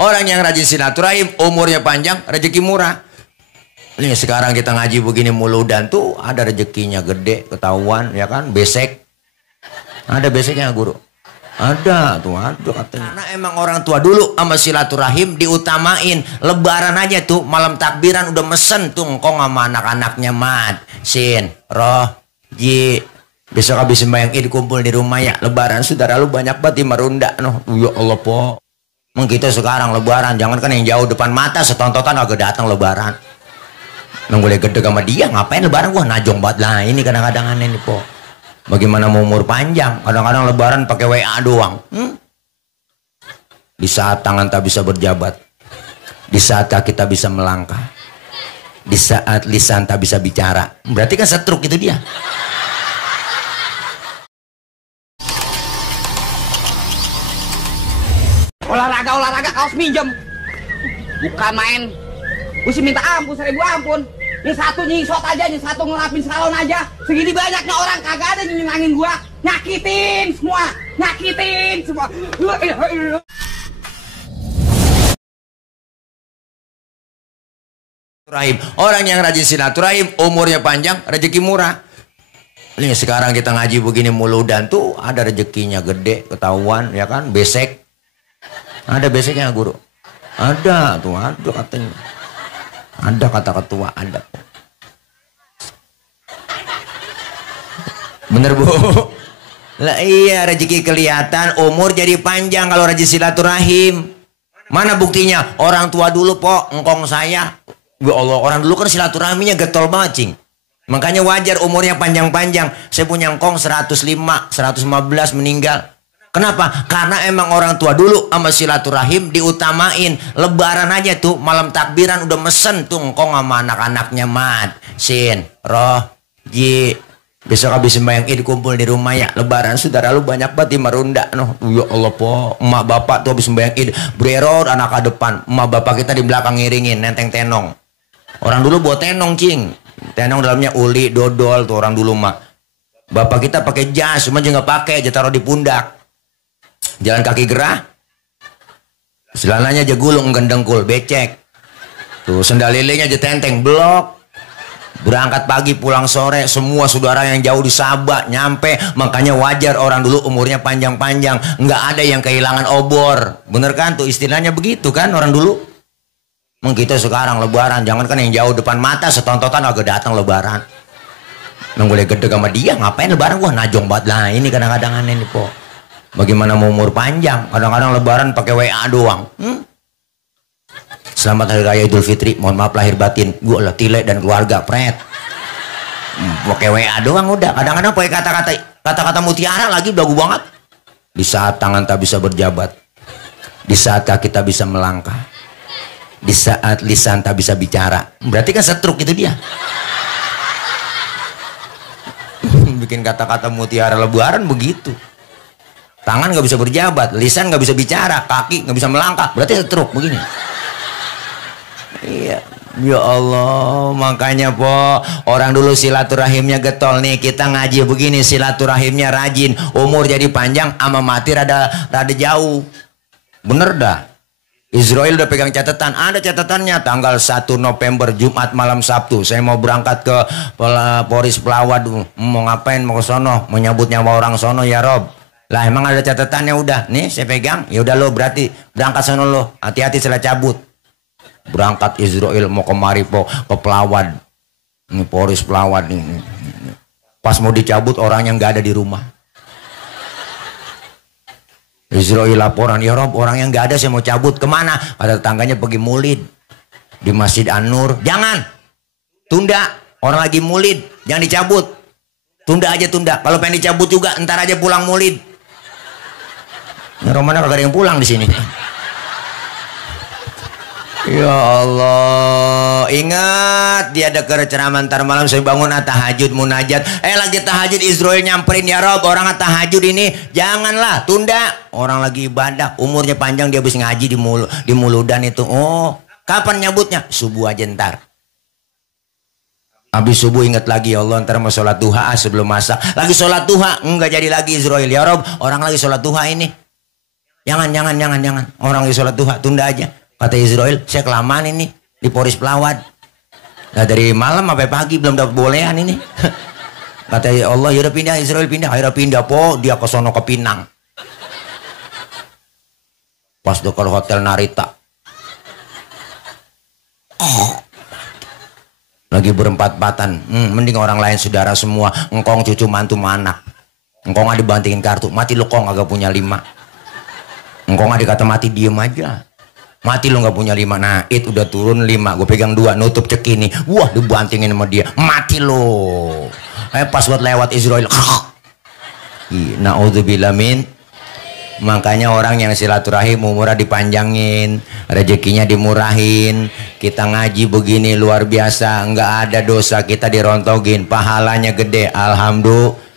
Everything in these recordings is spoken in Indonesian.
Orang yang rajin silaturahim, umurnya panjang, rezeki murah. Ini sekarang kita ngaji begini muludan tuh ada rezekinya gede, ketahuan ya kan, besek. Ada beseknya guru. Ada tuh, ada katanya. Karena emang orang tua dulu sama silaturahim diutamain. Lebaran aja tuh malam takbiran udah mesen tuh engkong sama anak-anaknya mat, sin, roh, ji. Besok habis sembahyang Id kumpul di rumah ya. Lebaran saudara lu banyak banget di Marunda noh. Ya Allah po. Emang kita sekarang lebaran, jangan kan yang jauh depan mata setontotan agak datang lebaran. Nunggu gede sama dia, ngapain lebaran gua najong banget lah ini kadang-kadang aneh nih po. Bagaimana mau umur panjang, kadang-kadang lebaran pakai WA doang. Di saat tangan tak bisa berjabat, di saat kaki tak bisa melangkah, di saat lisan tak bisa bicara, berarti kan setruk itu dia. Olahraga kaos minjem, bukan main. Gue sih minta ampun, 1000 ampun. Ini satu nyisot aja, ini satu ngelapin salon aja. Segini banyaknya orang kagak ada nyenangin gua. Nyakitin semua. Orang yang rajin silaturahim, umurnya panjang, rezeki murah. Ini sekarang kita ngaji begini muludan tuh ada rezekinya gede, ketahuan ya kan, besek. Ada beseknya guru. Ada tuh, ada katanya. Ada kata ketua, ada. Bener bu? Lah iya, rezeki kelihatan, umur jadi panjang kalau rajin silaturahim. Mana buktinya? Orang tua dulu po, engkong saya. Ya Allah, orang dulu kan silaturahminya getol banget cing. Makanya wajar umurnya panjang-panjang. Saya punya engkong 105, 115 meninggal. Kenapa? Karena emang orang tua dulu sama silaturahim diutamain. Lebaran aja tuh malam takbiran udah mesen tuh engkong sama anak-anaknya mat, sin, roh, ji. Besok habis sembahyang Id kumpul di rumah ya. Lebaran saudara lu banyak banget di Marunda noh. Ya Allah po, emak bapak tuh habis sembahyang Id bereror anak ke depan, emak bapak kita di belakang ngiringin nenteng tenong. Orang dulu buat tenong cing, tenong dalamnya uli, dodol tuh orang dulu mak. Bapak kita pakai jas, cuma juga nggak pakai, aja taruh di pundak. Jalan kaki gerah, celananya aja gulung gendengkul becek, tuh sendal lilingnya aja tenteng blok. Berangkat pagi pulang sore, semua saudara yang jauh di Sabah nyampe. Makanya wajar orang dulu umurnya panjang-panjang, nggak ada yang kehilangan obor. Bener kan tuh istilahnya begitu kan orang dulu. Emang kita sekarang lebaran, jangan kan yang jauh depan mata setontotan agak datang lebaran. Nunggu gede sama dia, ngapain lebaran gua najong banget lah ini kadang-kadang aneh nih po. Bagaimana mau umur panjang, kadang-kadang lebaran pakai WA doang. Selamat Hari Raya Idul Fitri, mohon maaf lahir batin, gue lah Tile dan keluarga pret. Pakai WA doang udah. Kadang-kadang pakai kata-kata mutiara lagi udah gue banget. Di saat tangan tak bisa berjabat, di saat kaki tak bisa melangkah, di saat lisan tak bisa bicara, berarti kan setruk itu dia. Bikin kata-kata mutiara lebaran begitu. Tangan nggak bisa berjabat, lisan nggak bisa bicara, kaki nggak bisa melangkah, berarti setruk begini. Iya, ya Allah, makanya po orang dulu silaturahimnya getol nih. Kita ngaji begini silaturahimnya rajin, umur jadi panjang, ama mati rada jauh. Bener dah. Israel udah pegang catatan, ada catatannya tanggal 1 November Jumat malam Sabtu. Saya mau berangkat ke Poris Pelawat, mau ngapain, mau ke sono, mau nyambut nyawa orang sono ya Rob. Lah emang ada catatannya udah, nih saya pegang, ya udah lo berarti berangkat sono lo, hati-hati setelah cabut. Berangkat Israel mau kemari po ke Pelawat, ini Poris Pelawat nih. Pas mau dicabut orangnya nggak ada di rumah. Israel laporan, ya Rob orang yang nggak ada saya mau cabut, kemana? Kata tetangganya pergi mulid di Masjid An-Nur. Jangan, tunda, orang lagi mulid, jangan dicabut, tunda aja tunda. Kalau pengen dicabut juga ntar aja pulang mulid. Nah, Romana kagak ada yang pulang di sini. Ya Allah, ingat dia ada ceramah ntar malam saya bangun tahajud munajat. Lagi tahajud Israel nyamperin, ya Rob orang tahajud ini janganlah tunda. Orang lagi ibadah, umurnya panjang dia habis ngaji di muludan itu. Oh, kapan nyabutnya? Subuh aja ntar. Habis subuh ingat lagi, ya Allah ntar mau sholat duha sebelum masak. Lagi sholat duha enggak jadi lagi Israel, ya Rob orang lagi sholat duha ini. Jangan. Orang lagi sholat duha, tunda aja. Kata Israel, saya kelamaan ini di Poris Pelawat. Nah dari malam sampai pagi belum dapat bolehan ini. Kata Allah, ya udah pindah, Israel pindah. Akhirnya pindah po, dia ke sono ke Pinang. Pas dekat hotel Narita. Lagi berempat-empatan. Mending orang lain saudara semua. Engkong cucu mantu anak. Engkong nggak dibantingin kartu. Mati lu kong agak punya 5. Engkong nggak dikata mati diem aja. Mati lu nggak punya 5. Nah it udah turun 5. Gue pegang 2 nutup cekini. Wah dibantingin sama dia. Mati lu. Pas buat lewat Israel. Na'udzubillah min. Makanya orang yang silaturahim umurnya dipanjangin, rezekinya dimurahin. Kita ngaji begini luar biasa, nggak ada dosa kita dirontogin, pahalanya gede, alhamdulillah.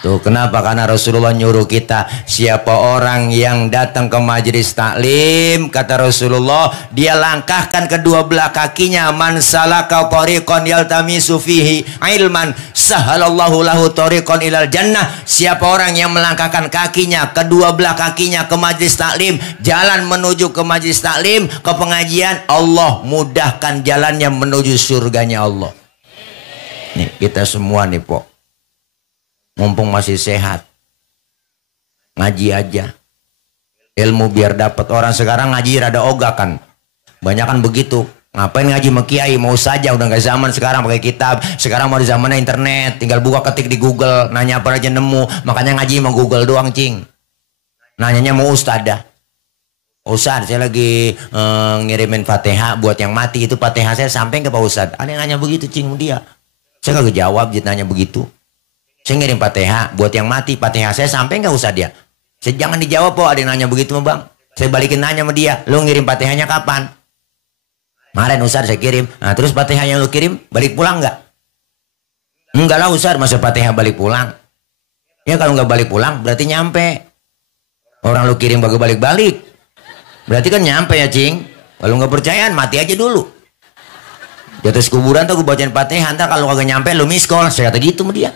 Tuh kenapa? Karena Rasulullah nyuruh kita, siapa orang yang datang ke majelis taklim, kata Rasulullah, dia langkahkan kedua belah kakinya, man salaka tariqan yaltamisu fihi ilman sahalallahu lahu tariqan ilal jannah. Siapa orang yang melangkahkan kakinya, kedua belah kakinya ke majelis taklim, jalan menuju ke majelis taklim, ke pengajian, Allah mudahkan jalannya menuju surganya Allah. Nih kita semua nih pok, mumpung masih sehat, ngaji aja, ilmu biar dapat. Orang sekarang ngaji rada ogah kan, banyak kan begitu. Ngapain ngaji sama kiai, mau saja udah nggak zaman sekarang pakai kitab. Sekarang mau di zamannya internet, tinggal buka ketik di Google, nanya apa aja nemu. Makanya ngaji sama Google doang cing. Nanyanya mau ustad dah. Ustad saya lagi ngirimin Fatihah buat yang mati, itu Fatihah saya sampai ke Pak Ustad. Ada yang nanya begitu cing sama dia. Saya kagak jawab, dia nanya begitu. Saya ngirim Fatihah buat yang mati, Fatihah saya sampai nggak usah dia. Saya jangan dijawab po, ada yang nanya begitu mah bang. Saya balikin nanya sama dia, lu ngirim Fatihahnya kapan? Kemarin Ustaz saya kirim. Nah terus Fatihah yang lu kirim balik pulang nggak? Enggak lah Ustaz, masa Fatihah balik pulang? Ya kalau nggak balik pulang berarti nyampe. Orang lu kirim bagus balik-balik, berarti kan nyampe ya cing. Kalau nggak percayaan mati aja dulu. Di atas kuburan tuh gue bacain Fatihah, ntar kalau kagak nyampe lu miss call. Saya kata gitu sama dia.